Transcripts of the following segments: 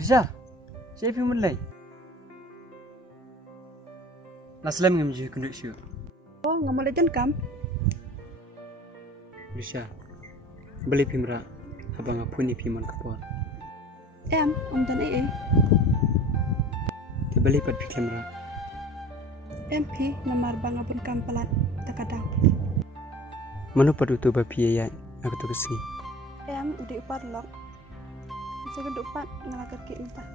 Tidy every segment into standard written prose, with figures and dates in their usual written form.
Risha, siapa yang mulai? Naslam ngam ji kunduk siu. Oh, ngam mulai jen kam? Risha, beli pimra, abang apuni piman kapor. Em, tan eh. Dibeli pat piklemra. Em pi namar bang abun kam pelat takadaw. Manu padu tu ba piye aku tu kesi. Em udi upat lok. Bisa keduk upat ngalakat ki entah.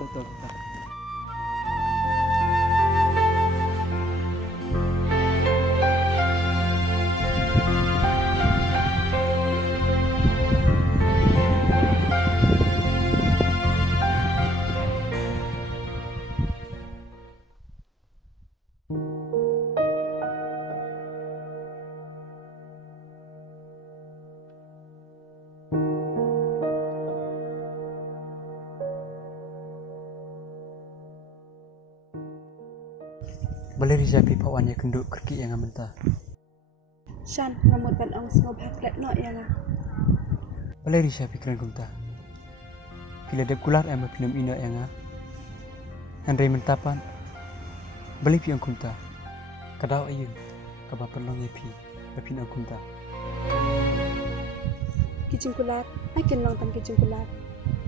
Toto. Boleh rizapi pawannya kenduk kerki yang mentah. Shan ngamut ban ang ngob haklet no yang. Boleh rizapi keren kumta. Bila dep kular em film ina yang. Andai mentapan. Boleh pi ang kumta. Kadau ayu. Kaba perlong yepi. Bapin ang kumta. Kijing kulat, akin long tan kijing kulat.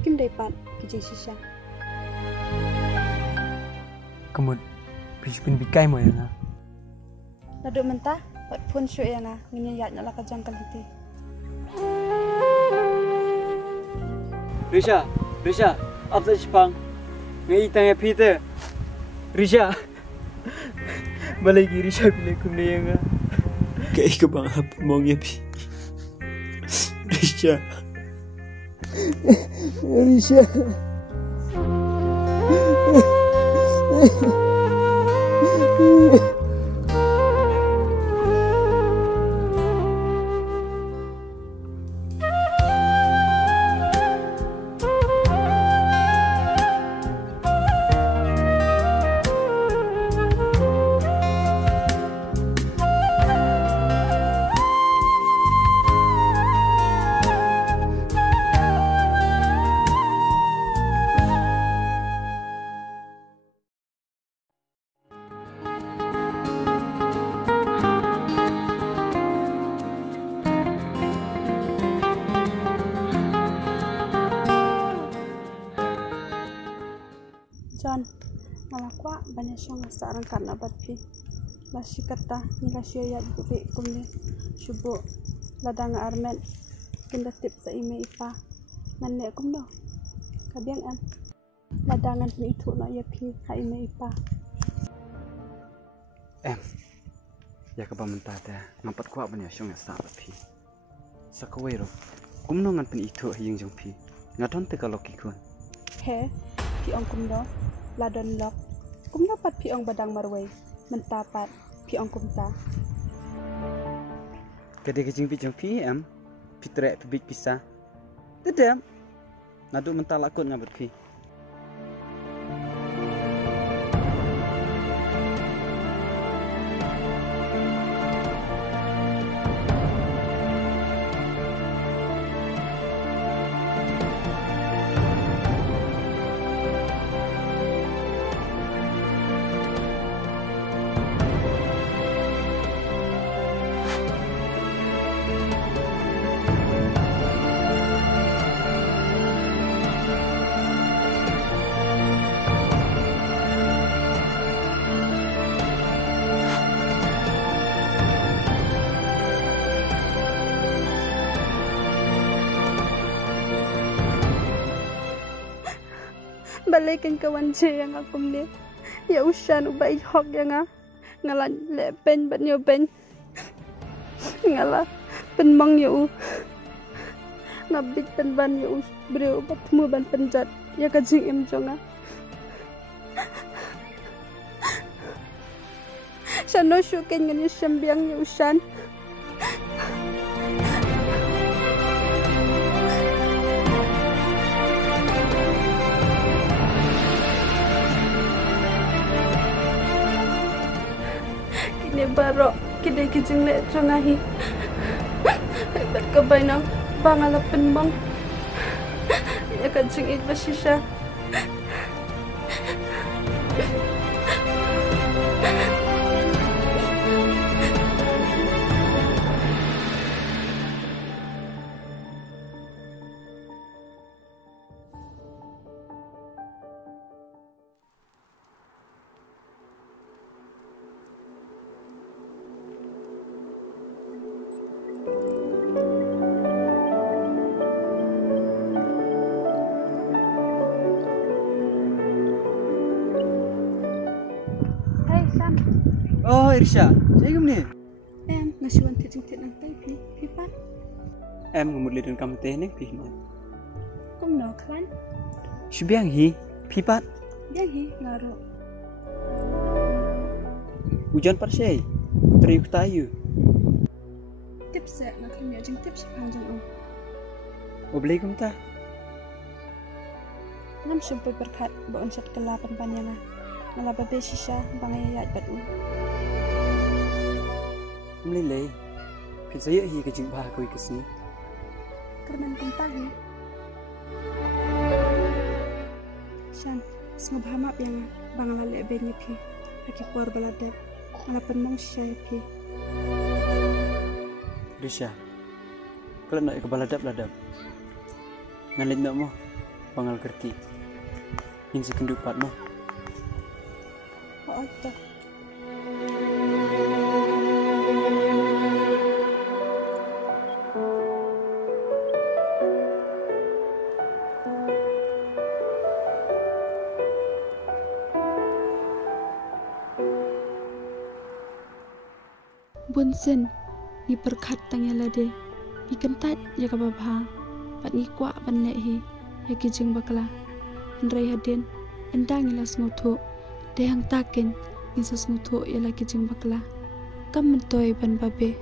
Kim depan kijing sisa. Kemud. Pijipin bikai mo yang. Laduk mentah, pat pun syuk yang ngini yat nyala kajang kaliti. Risha, apa sih pang? Ngai tanya Peter. Risha, balik Risha pilih kumne yang. Kayak kebang apa mau ngepi? Risha. John, ngalakwa banyak syong seorang karena batpi. Masih kata nilasyo yat budi kumni syubu ladang armen kinda tip sa ime ipa nanne kumno kabiang am ladangan ni itu na yapi ha ime ipa Ya kaba mentada ngapat kwa banyak syong sa batpi. Sakawero kumno ngan pen itu hiyeng jong pi. Ngadon te kalau kikun. He pi ong kumno ladon lok kumno pat pi ong badang marway mentapat pi ong kumta Kede kejing pi am pitrek pibik pisah dedam nadu mental lakut ngabat pi balikin kawan je yang aku ni ya usan ubai hok yang ngalan lepen ban yo ben ngala penmang yo ngabit ban yo breu batmu ban penjat ya kajing em jonga sano syuken ngani sambiang ya usan kini baru kini kijing le cengahi hebat kebainang bangalap penbang ya kajing it basisha. Oh, Irsha, saya gimana? Nasi wanti jengtit nantai pipan. Ngumur lidan kamu teh nih pihnya. Kum no klan. Subiang hi, pipat. Biang hi ngaru. Hujan persei, teriuk tayu. Tips nak kami jeng tips panjang om. Oblei kum ta. Nam sumpai berkat baon sat kelapan panyana. Nalaba be sisa bangayat batu. Melilai, saya hi kejeng bah koi kesini. Kerman kumpali. Shan, semua bahamak yang bangalale benye pi. Aki kuar balada, malapan mong syai pi. Risha, kalau nak ke baladap. Ngalit nak mo, bangal kerti. Ini sekendupat mo. Oh, tak. Bunsen ni berkat tangya lade ni kentat ya ka babha pat ni kwa ban lehi ya ki jing bakla andrai haden endang ila smutho de hang taken ni sa smutho ya la ki jing bakla kam mentoi ban babe